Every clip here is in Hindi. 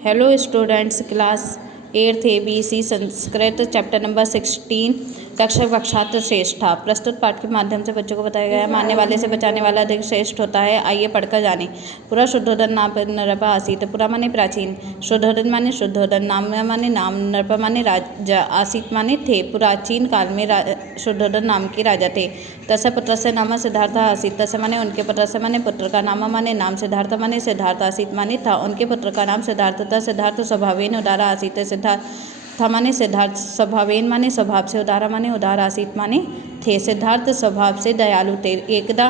Hello students, class 8th ABC Sanskrit chapter number 16 कक्षा श्रेष्ठा। प्रस्तुत पाठ के माध्यम से बच्चों को बताया गया है मानने वाले से बचाने वाला अधिक श्रेष्ठ होता है। आइए पढ़कर जाने। पुरा शुद्धोदन नाम नरप आसीत। पुरा माने प्राचीन, शुद्धोदन माने शुद्धोदन, नाम माने नाम, नरप माने राजा, आसीत माने थे। प्राचीन काल में शुद्धोदन नाम के राजा थे। तस्य पुत्र से नाम सिद्धार्थ आसीत। तस्य माने उनके पुत्र से माने पुत्र का, नाम माने नाम, सिद्धार्थ माने सिद्धार्थ, आसीत माने था। उनके पुत्र का नाम सिद्धार्थ था। सिद्धार्थ स्वभावेन उदारा आसीत। सिद्धार्थ माने सिद्धार्थ, स्वभावेन माने स्वभाव से, उदारा माने उदार, आसीत माने थे। सिद्धार्थ स्वभाव से दयालु थे। एकदा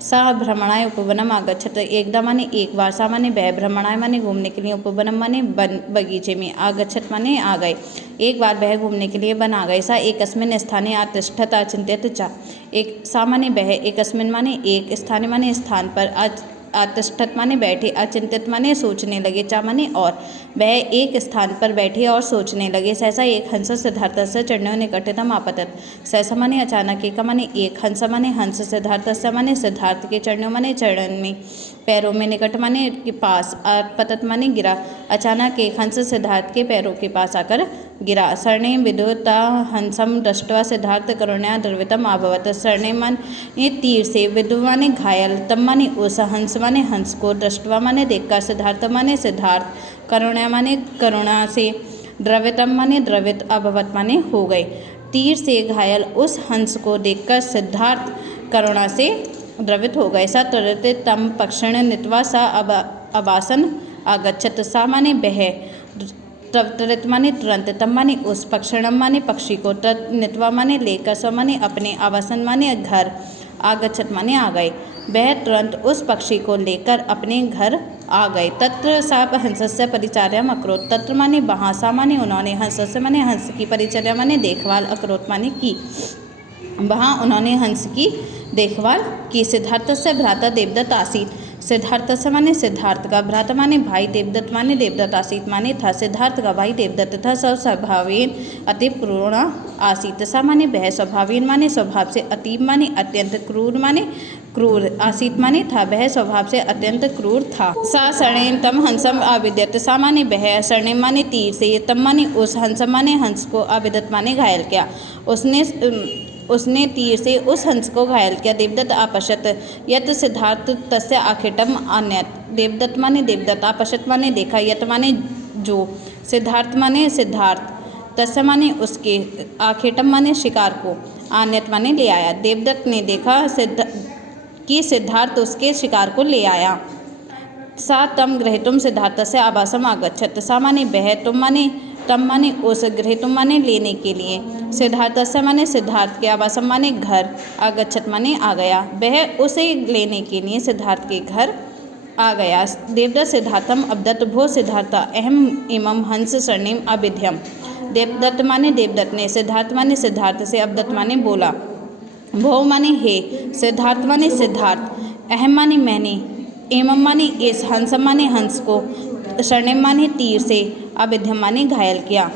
सा भ्रमणाय उपवनम आगच्छत। एकदा माने एक बार, सा माने वह, भ्रमणाय माने घूमने के लिए, उपवनम माने बगीचे में, आगच्छत माने आ गए। एक बार वह घूमने के लिए बन आ गए। सा एकस्मिन् स्थाने अतिष्ठत अचिन्त्यत च। एक सा माने वह, एकस्मिन् माने एक, स्थाने माने स्थान पर, अतिष्ठत माने बैठे, अचिंतित माने सोचने लगे, चा माने और, वह एक स्थान पर बैठे और सोचने लगे। सहसा एक हंस सिद्धार्थ से चरणों निकटतम आपतत। सहसा माने अचानक, एक माने एक, हंस माने हंस, सिद्धार्थ से माने सिद्धार्थ के, चरणों माने चरण में, पैरों में, निकट माने के पास, आपतत माने गिरा। अचानक एक हंस सिद्धार्थ के पैरों के पास आकर गिरा। सर्णे विद्युता हंसम दृष्ट्वा सिद्धार्थ करुणया द्रवितम अभवत। सर्णे माने तीर से, विद्यु माने घायल, तम माने उस, हंस माने हंस को, दृष्ट्वा माने देखकर, सिद्धार्थ माने सिद्धार्थ, करुणया माने करुणा से, द्रवितम माने द्रवित, अभवत माने हो गए। तीर से घायल उस हंस को देखकर सिद्धार्थ करुणा से द्रवित हो गए। सा त्वरित तम पक्षिण नीत्वा सा अबासन आगच्छत। सा माने वह, त्वरित माने तुरंत, तम माने उस, पक्षिणम माने पक्षी को, नीत्वा माने लेकर, स माने अपने, आवासन माने घर, आगच्छत माने आ गए। वह तुरंत उस पक्षी को लेकर अपने घर आ गए। तत्र सा हंसस्य परिचर्याम अकरोत्। तत्र माने वहाँ, सा माने उन्होंने, हंसस्य माने हंस की, परिचर्या माने देखभाल, अकरोत् माने की, वहाँ उन्होंने हंस की देखभाल की। सिद्धार्थ से भ्राता देवदत्त आसीत। सिद्धार्थ से माने सिद्धार्थ का, भ्राता माने भाई, देवदत्त माने देवदत्त, आसीत माने था। सिद्धार्थ का भाई देवदत्त था। स्वभावेन अतीव क्रूर आसीत। सा माने वह, स्वभावेन माने स्वभाव से, अतीव माने अत्यंत, क्रूर माने क्रूर, आसीत माने था, वह स्वभाव से अत्यंत क्रूर था। सा सर्णेम तम हंसम आविद्यत। सा माने वह, सर्णेम माने तीर से, तम माने उस, हंसम माने हंस को, आविद्यत माने घायल किया। उसने तीर से उस हंस को घायल किया। देवदत्त आपश्यत यत सिद्धार्थ तस्य आखेटम अन्यत। देवदत्त माने देवदत्त, आपश्यत माने देखा, यत माने जो, सिद्धार्थ माने सिद्धार्थ, तस्य माने उसके, आखेटम माने शिकार को, अन्यत माने ले आया। देवदत्त ने देखा कि सिद्धार्थ उसके शिकार को ले आया। सा तम गृहीतुम सिद्धार्थस्य आवासम आगच्छत। सा माने वह, तुम माने तम माने उस, गृहीतुम माने लेने के लिए, सिद्धार्थस्य माने सिद्धार्थ के, आवासम माने घर, आगच्छत माने आ गया। वह उसे लेने के लिए सिद्धार्थ के घर आ गया। देवदत्त सिद्धार्थम अवदत्त। भो सिद्धार्थ अहम इमं हंस सर्णिम अविध्यम। देवदत्त माने देवदत्त ने, सिद्धार्थ माने सिद्धार्थ से, अवदत्त माने बोला, भो माने हे, सिद्धार्थ माने सिद्धार्थ, अहम माने मैंने, एवं माने इस, हंस माने हंस को, सर्णिम माने तीर से, अविध्यम माने घायल किया।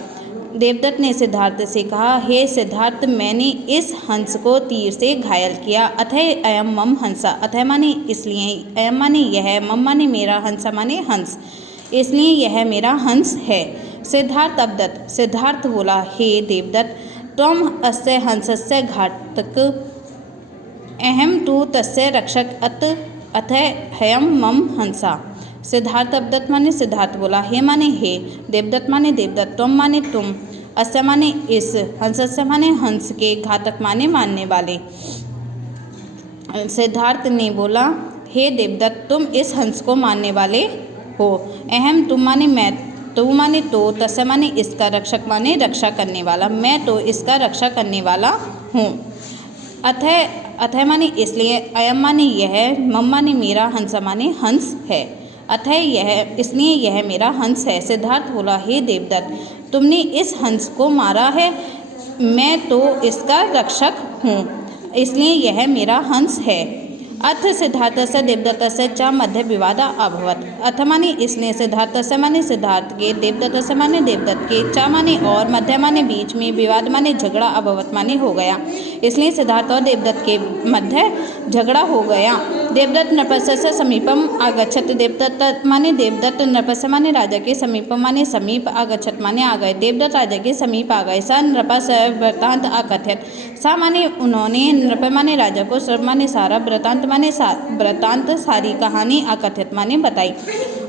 देवदत्त ने सिद्धार्थ से कहा, हे सिद्धार्थ, मैंने इस हंस को तीर से घायल किया। अथय अयम मम हंसा। अथय माने इसलिए, अयम माने यह, मम माने मेरा, हंसा माने हंस, इसलिए यह मेरा हंस है। सिद्धार्थ अवदत्त। सिद्धार्थ बोला, हे देवदत्त, त्वम अस्य हंसस्य घातक, अहम तु तस्य रक्षक, अथय हयम मम हंसा। सिद्धार्थ अवदत्त माने सिद्धार्थ बोला, हे माने हे, देवदत्त माने देवदत्त, तुम माने तुम, अस्य माने इस, हंसस्य माने हंस के, घातक माने मानने वाले। सिद्धार्थ ने बोला, हे देवदत्त, तुम इस हंस को मानने वाले हो। अहम, तुम माने मैं, तू माने तो, तस्य माने इसका, रक्षक माने रक्षा करने वाला, मैं तो इसका रक्षा करने वाला हूँ। अथय माने इसलिए, अयम माने यह, मम माने मेरा, हंसा माने हंस है, अथय यह, इसलिए यह मेरा हंस है। सिद्धार्थ बोला, हे देवदत्त, तुमने इस हंस को मारा है, मैं तो इसका रक्षक हूँ, इसलिए यह मेरा हंस है। अथ सिद्धार्थस्य देवदत्तस्य च मध्य विवादा अभवत। अथ माने इसने, सिद्धार्थस्य माने सिद्धार्थ के, देवदत्तस्य माने देवदत्त के, च माने और, मध्य माने बीच में, विवाद माने झगड़ा, अभवत माने हो गया। इसलिए सिद्धार्थ और देवदत्त के मध्य झगड़ा हो गया। देवदत्त नृपस्य समीपम आगच्छत। देवदत्त माने देवदत्त नृपस्य माने राजा के समीपम माने समीप आगच्छत माने आ गए। देवदत्त राजा के समीप आ गए। स नृप स वृत्तांत आकथयत। सा माने उन्होंने, नृप माने राजा को, सर्व माने सारा, वृत्तांत माने वृत्तांत सारी कहानी, आकथयत माने बताई।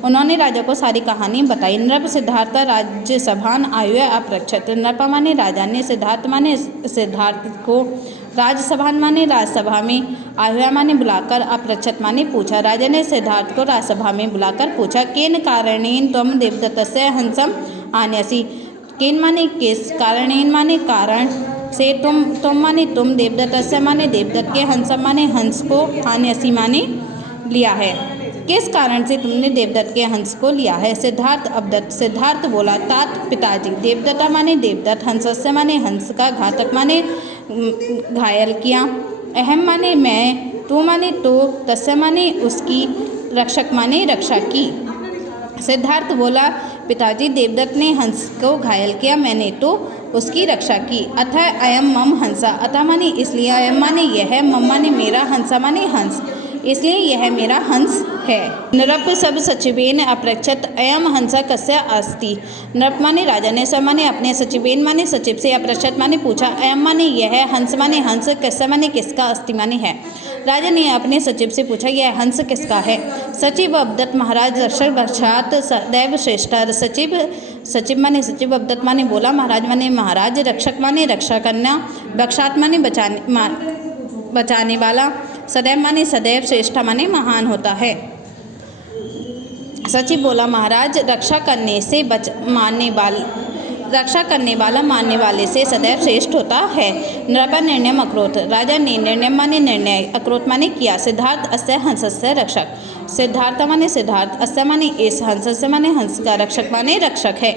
उन्होंने राजा को सारी कहानी बताई। नृप सिद्धार्थ राज्यसभान आयुः अपृच्छत। नृप माने राजा ने, सिद्धार्थ माने सिद्धार्थ को, राजसभान माने राजसभा में, आयुः माने बुलाकर, अपृच्छत माने पूछा। राजा ने सिद्धार्थ को राजसभा में बुलाकर पूछा, केन कारणेन त्वं देवदत्तस्य हंसम आनयसि। केन माने किस, कारणेन माने कारण से, तुम माने तुम, देवदत्तस्य माने देवदत्त के, हंसम माने हंस को, आनयसि माने लिया है। किस कारण से तुमने देवदत्त के हंस को लिया है। सिद्धार्थ अवदत्त। सिद्धार्थ बोला, तात पिताजी। देवदत्ता माने देवदत्त, हंसस्य माने हंस का, घातक माने घायल किया, अहम माने मैं, तू माने तो, तस्य माने उसकी, रक्षक माने रक्षा की। सिद्धार्थ बोला, पिताजी देवदत्त ने हंस को घायल किया, मैंने तो उसकी रक्षा की। अतः अयम मम हंसा। अतः माने इसलिए, अयम माने यह, मम माने मेरा, हंसा माने हंस, इसलिए यह मेरा हंस है। नृप सब सचिवेन अपृच्छत। अयम हंस कस्य अस्ति। नृप माने राजा ने, सब माने अपने, सचिवेन माने सचिव से, अपृच्छत माने पूछा, अयम माने यह, हंस माने हंस, कस्य माने किसका, अस्ति माने है। राजा ने अपने सचिव से पूछा, यह हंस किसका है। सचिव अवदत्त महाराज रक्षक भक्षात सदैव श्रेष्ठ। सचिव माने सचिव, अवदत्त माने बोला, महाराज माने महाराज, रक्षक माने रक्षा करना, भक्षात माने बचाने वाला, सदैव माने सदैव, श्रेष्ठ माने महान होता है। सचिव बोला, महाराज रक्षा करने वाला मानने वाले से सदैव श्रेष्ठ होता है। नृप निर्णय अक्रोध। राजा ने, निर्णय माने निर्णय, अक्रोध माने किया। सिद्धार्थ अस्य हंसस्य रक्षक। सिद्धार्थ माने सिद्धार्थ, अस्य माने इस, हंसस्य माने हंस का, रक्षक माने रक्षक है।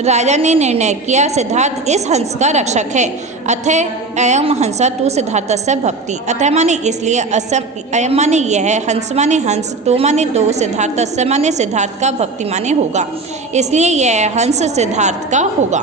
राजा ने निर्णय किया, सिद्धार्थ इस हंस का रक्षक है। अतः अयम हंसा तु सिद्धार्थस्य भवति। अतः माने इसलिए, अयम माने यह, हंस माने हंस, तो माने तो, सिद्धार्थस्य माने सिद्धार्थ का, भक्ति माने होगा, इसलिए यह हंस सिद्धार्थ का होगा।